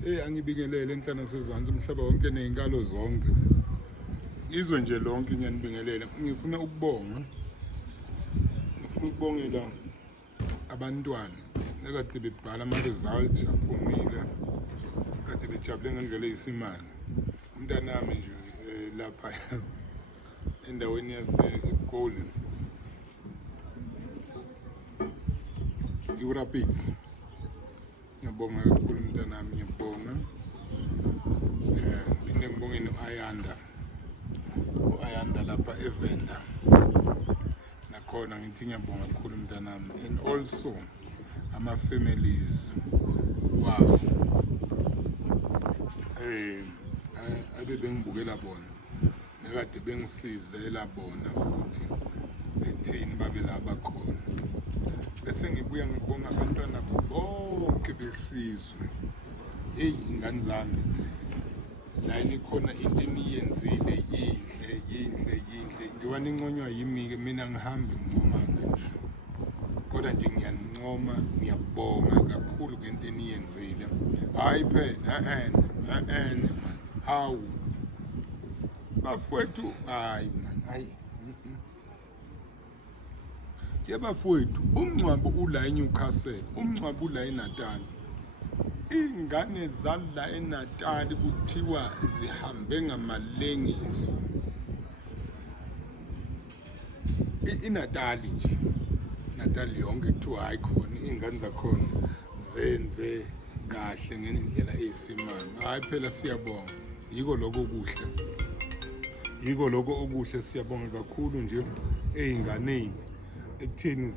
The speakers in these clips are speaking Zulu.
Angibingelele enhlana sezansi umhlaba wonke nezinkalo zonke. Izwe nje lonke ngiyanibingelela. Ngifuna ukubongela abantwana ekade bebhala ama-result aphumile, kade bejabule ngendlela eyisimanga. Umntanami nje lapha endaweni yase-Egoli, iRapids. Ngiyabonga kakhulu umntanami, ngiyabonga. Phinde ngibonge u-Ayanda lapha eVenda. Nakhona ngithi ngiyabonga kakhulu umntanami, and also ama-families wabo abe bengibukela bona nekade bengisizela bona futhi ekutheni babe la bakhona. Bese ngibuya ngibonga abantwana bonke besizwe. Ingane zami la nikhona into eniyenzile yinhle. Njengoba ninconywa yimi-ke mina ngihambe ngincoma-ke nje. Kodwa nje ngiyanincoma, ngiyabonga kakhulu ngento eniyenzile. Hayi phela, hawu bafowethu, hayi man, hayi. Bafowethu, umngcwabo ula eNewcastle, umngcwabo ula eNatal. Iy'ngane zala eNatal kuthiwa zihambe ngamalengiso. iNatal nje, Natal yonke kuthiwa hayi khona iy'ngane zakhona zenze kahle ngendlela eyisimanga. Hayi phela siyabonga, yiko lokho okuhle, siyabonga kakhulu nje ey'nganeni ekutheni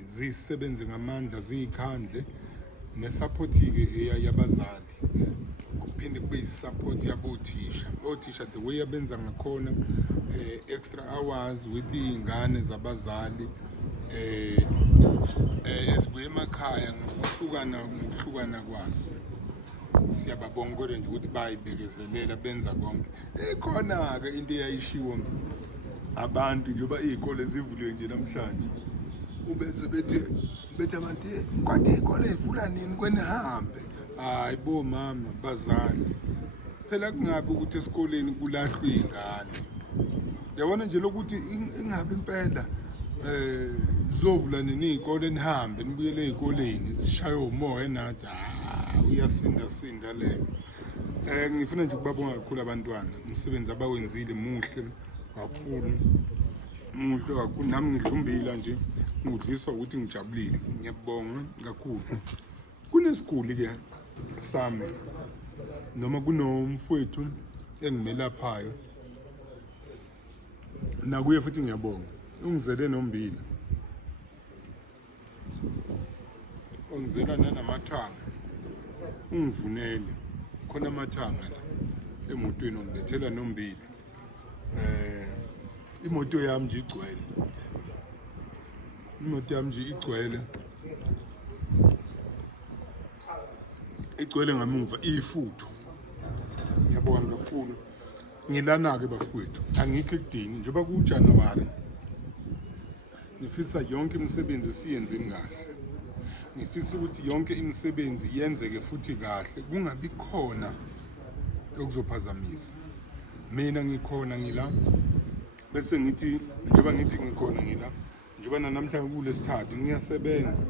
zisebenze ngamandla, ziyikhandle nesaphothi-ke yabazali. Kuphinde kube yisupport yabothisha. Othisha the way abenza ngakhona extra hours with iy'ngane zabazali ezibuye emakhaya ngokuhlukana kwazo. Siyababonga kodwa nje ukuthi bayibekezelela benza konke. Ikhona-ke into eyayishiwo abantu njengoba iy'kole zivuliwe nje namhlanje, ubese bethi abantu kodwa iy'kole zivula nini kwenihambe? Hayi bo mama bazali, phela kungabi ukuthi esikoleni kulahlwe iy'ngane. Yabona nje lokuthi ingabi impela zizovula nini iy'kole nihambe nibuyele ey'koleni sishaye umoya nathi. Uyasinda leyo. Ngifuna nje ukubabonga kakhulu abantwana, umsebenzi abawenzile muhle kakhulu. Nami ngidlumbila nje, ngudliswa ukuthi ngijabulile. Ngiyabonga kakhulu. Kunesiguli-ke sami noma kunomfowethu engimelaphayo, nakuye futhi ngiyabonga. Ungizele nombila, ungizela nanamathanga, ungivunele khona amathanga la emotweni, ongilethela nombila. Imoto yami nje igcwele ngamuva ifutho. Ngiyabonga kakhulu. Ngilana-ke bafowethu, angikho ekudeni njengoba kuJanuwari. Ngifisa yonke imisebenzi siyenzeni kahle. Ngifisa ukuthi yonke imisebenzi yenzeke futhi kahle, kungabi khona okuzophazamisa. Mina ngikhona ngila, bese ngithi njengoba ngithi ngikhona ngila, njengoba namhlanje kulesithathu ngiyasebenza.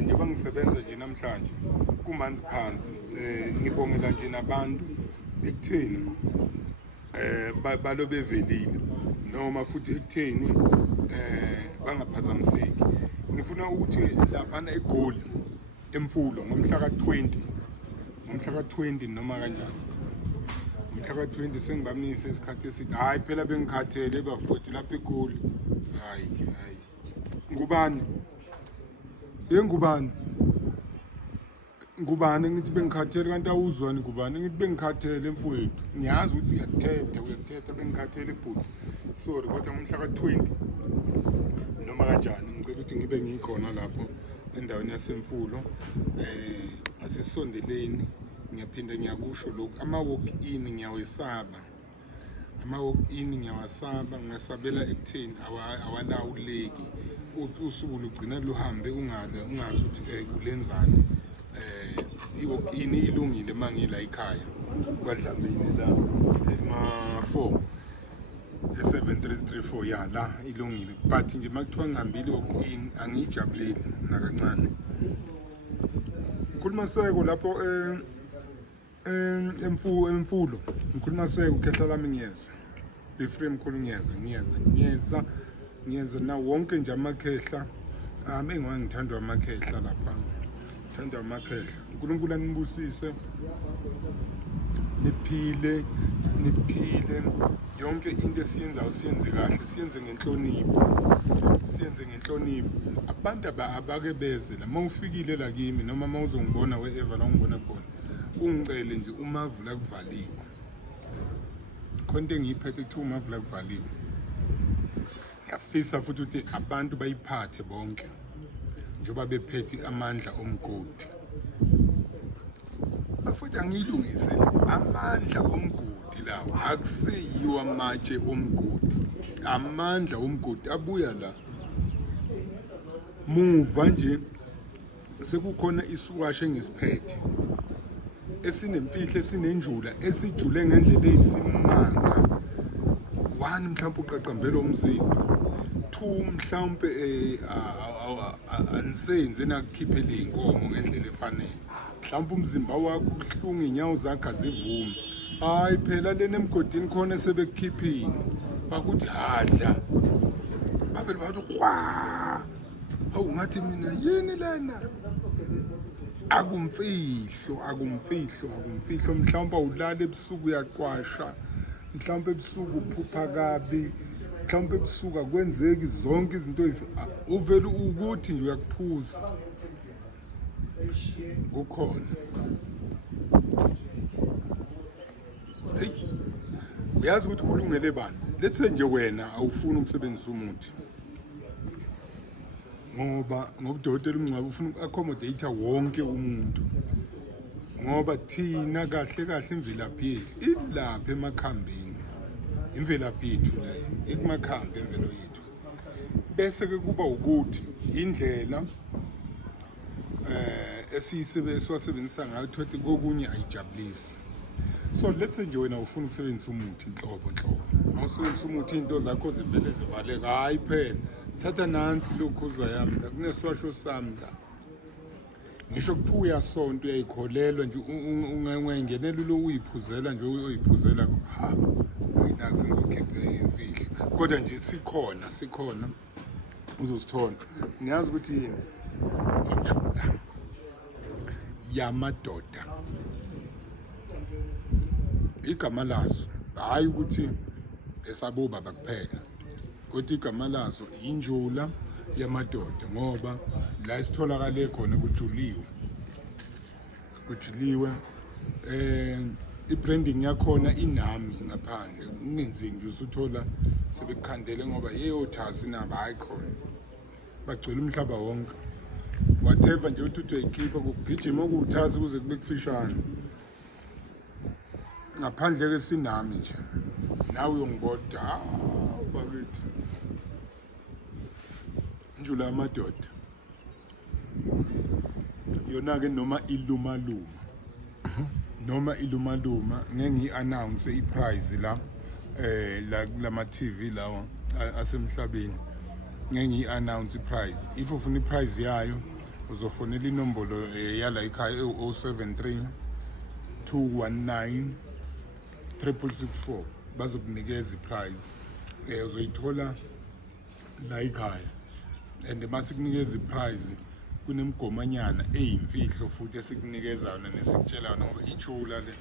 Njengoba ngisebenza nje namhlanje kumanzi phansi, ngibongela nje nabantu ekutheni balo bevelile noma futhi ekutheni bangaphazamiseki. Ngifuna ukuthi laphana eGoli eMfulo ngomhla ka-20 noma kanjani. Ngomhla ka-20 sengibamise isikhathi esithi hayi phela bengikhathele bafowethu lapha eGoli. Hayi ngubani ngithi bengikhathele, kanti awuzwani ngubani ngithi bengikhathele mfowethu. Ngiyazi ukuthi uyakuthetha bengikhathele ebhuti, sorry, kodwa ngomhla ka-20 noma kanjani ngicela ukuthi ngibe ngikhona lapho endaweni yaseMfulo. Asisondeleni, ngiyaphinda ngiyakusho lokhu, ama-walk-in ngiyawesaba. Ngisabela ekutheni awalawuleki. Usuku lugcina luhambe ungazi ukuthi ulenzani. iwalk-in ilungile mangila ekhaya kwaDlamini la ema-4 e-7334 ya la ilungile, but nje makuthiwa ngihambile iwalk-in angiyijabuleli nakancane. Ngikhuluma seko lapho emfulo ngikhuluma seko khehla lami ngiyeza befree mkhulu ngiyeza na wonke nje amakhehla engithandwa amakhehla lapha, ngithanda amakhehla. uNkulunkulu anibusise niphile yonke into esiyenzayo siyenze kahle, siyenze ngenhlonipho. Abantu abake beze la mawufikile la kimi noma mawuzongibona wherever la ungibona khona ungicele nje umavula kuvaliwe, khonto engiyiphethe kuthiwa umavula kuvaliwe. Ngiyafisa futhi ukuthi abantu bayiphathe bonke njengoba bephethe amandla omgodi, futhi angiyilungisele amandla omgodi lawo akuseyiwa amatshe omgodi, amandla omgodi abuya la muva nje. Sekukhona isiwashe engisiphethe esinemfihlo esinenjula esijule ngendlela eyisimanga. 1 mhlawumbe uqaqambela umzimba, 2 mhlawumbe anisenze nakukhiphela iy'nkomo ngendlela efanele, mhlawumbe umzimba wakho ubuhlungu, iy'nyawo zakho azivumi. Hayi phela lena emgodini khona sebekukhiphile bakuthi hadla, bavele bathi kwa hawu ngathi mina yini lena. Akumfihlo mhlawumbe awulala ebusuku uyaqwasha, mhlawumbe ebusuku uphupha kabi, mhlawumbe ebusuku akwenzeki zonke izinto uvele ukuthi nje uyakuphuza. Kukhona uyazi ukuthi kulungele bani. Lethe nje wena awufuni ukusebenzisa umuthi ngoba udokotela uMngcwabi ufuna uku-accommodate wonke umuntu, ngoba thina kahle imvelaphi yethu ilapha emakhambeni, imvelaphi yethu leyo ekumakhambi emvelo yethu. Bese-ke kuba ukuthi indlela esiwasebenzisa ngayo thothi kokunye ayijabulisi. So lethe nje wena ufuna ukusebenzisa umuthi nhlobo, mawusebenzisa umuthi into zakho zivele zivaleka. Hayi phela thatha nansi lokhuza yami la, kunesiwasho sami la. Ngisho kuthiwa uyasonto uyayikholelwa nje ungayingenela ulo uyiphuzela nje uyiphuzela ayinathi ngizokhipha imfihlo, kodwa nje sikhona uzosithola. Niyazi ukuthi yini injula yamadoda, igama lazo hayi ukuthi esabobaba kuphela, kodwa igama lazo injula yamadoda, ngoba la isitholakale khona kujuliwe. I-branding yakhona inami ngaphandle, ungenzi nje usuthola sebekukhandele ngoba yeyothasi nabo hayi khona bagcwele umhlaba wonke. Whatever nje uthi uyayikhipha kugijima okuwuthasi kuze kube kufishane, ngaphandle-ke sinami nje nawe uyongibona bakithi injula yamadoda yona-ke noma ilumaluma ngeke ngiyi-announce i-prize la kulama-TV lawa asemhlabeni, ngeke ngiyi-announce i-prize. If ufuna i-prize yayo uzofonela inombolo yala ekhaya 073 219 664 bazokunikeza i-prize. Uzoyithola la ekhaya, and masikunikeza i-prize kunemigomanyana eyimfihlo futhi esikunikeza yona nesikutshela yona, ngoba injula le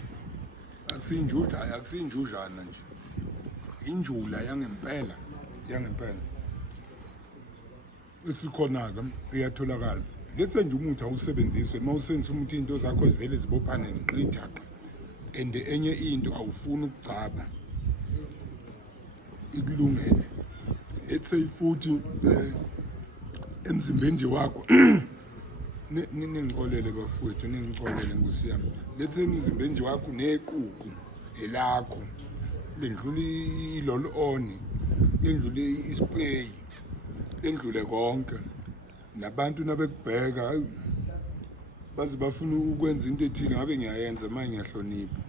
akusiyinjujana nje, injula yangempela. Isikhona-ke iyatholakala. Lethe nje umuthi awusebenziswe, mawusebenzisa umuthi into zakho zivele zibophane ngiqithaqa, and enye into awufuni ukucaba ikulungele. Lethe futhi emzimbeni nje wakho ningixolele bafowethu, ningixolele Nkosi yami. Lethe emzimbeni nje wakho neququ elakho lendlule ilol-on, lendlule ispray, lendlule konke. Nabantu nabekubheka baze bafuna ukwenza into ethile ngabe ngiyayenza manje ngiyahlonipha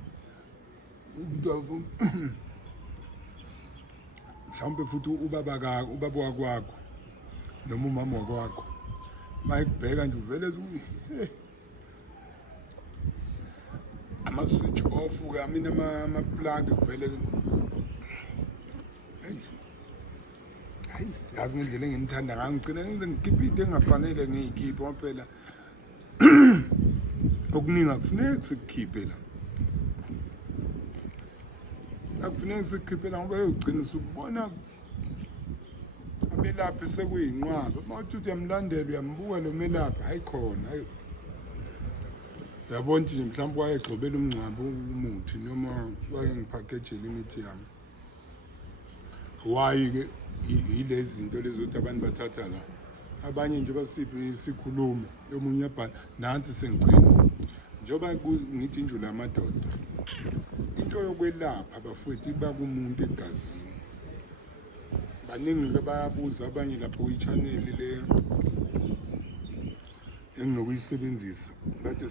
mhlawumbe futhi ubaba wakwakho noma umama wakwakho mayekubheka nje uvele ama-switch off ke amina ama-plug kuvele hayi yazi ngendlela engimthanda ngayo ngigcina ngenze ngikhiphe into engafanele ngiyikhiphe ngoba phela okuningi akufuneki sikukhiphe la akufuneki sikukhiphe la ngoba uyogcina usubona abelaphi sekuyinqwaba mawuthi uyamlandela uyambuka lo melaphi hayi khona hayi uyabona nje mhlawumbe wayegxobela umngcwabo umuthi noma wayengiphakejele imithi yami why-ke yilezi zinto lezothi abantu bathatha la abanye nje basiphi isikhulumi omunye uyabhala nansi sengigcina njengoba ngithi injula yamadoda into yokwelapha bafowethu iba kumuntu egazini baningi-ke bayabuza abanye lapho kwi-channel le enginokuyisebenzisa kade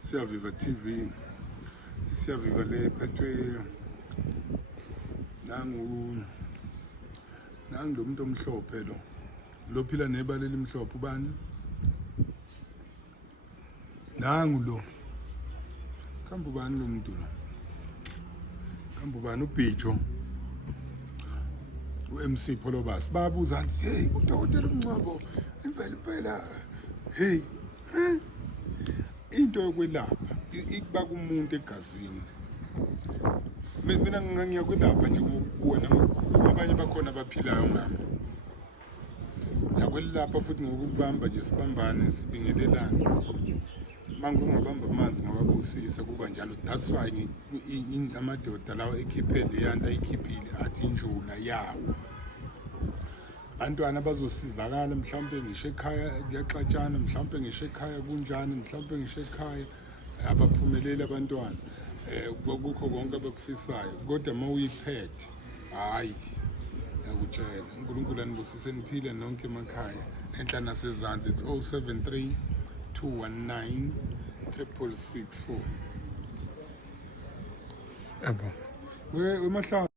siyaviva TV siyaviva le phethwe nangu lo muntu omhlophe lo phila nebala elimhlophe ubani nangu lo kambe ubani lo muntu lo kambe ubani uBhijo uMC Pholobasi babuza nje hey udokotela umncwabo impela hey into yokwelapha ikuba kumuntu egazini mina ngiyakwelapha nje kuwena ngokukhulu abanye bakhona abaphilayo ngami ngiyakwelapha futhi ngokubamba nje sibambane sibingelelane manje ungabamba amanzi ngawabusisa kuba njalo that's why amadoda lawa ekhiphe leyanto ayikhiphile athi injula yawo abantwana bazosizakala mhlawumbe ngisho ekhaya kuyaxatshana mhlawumbe ngisho ekhaya kunjani mhlawumbe ngisho ekhaya abaphumeleli abantwana kukho konke abakufisayo kodwa mawuyiphethe hayi yakutshela uNkulunkulu anibusise niphile nonke emakhaya enhla nasezantsi it's 073 219 664 abo we mahlanga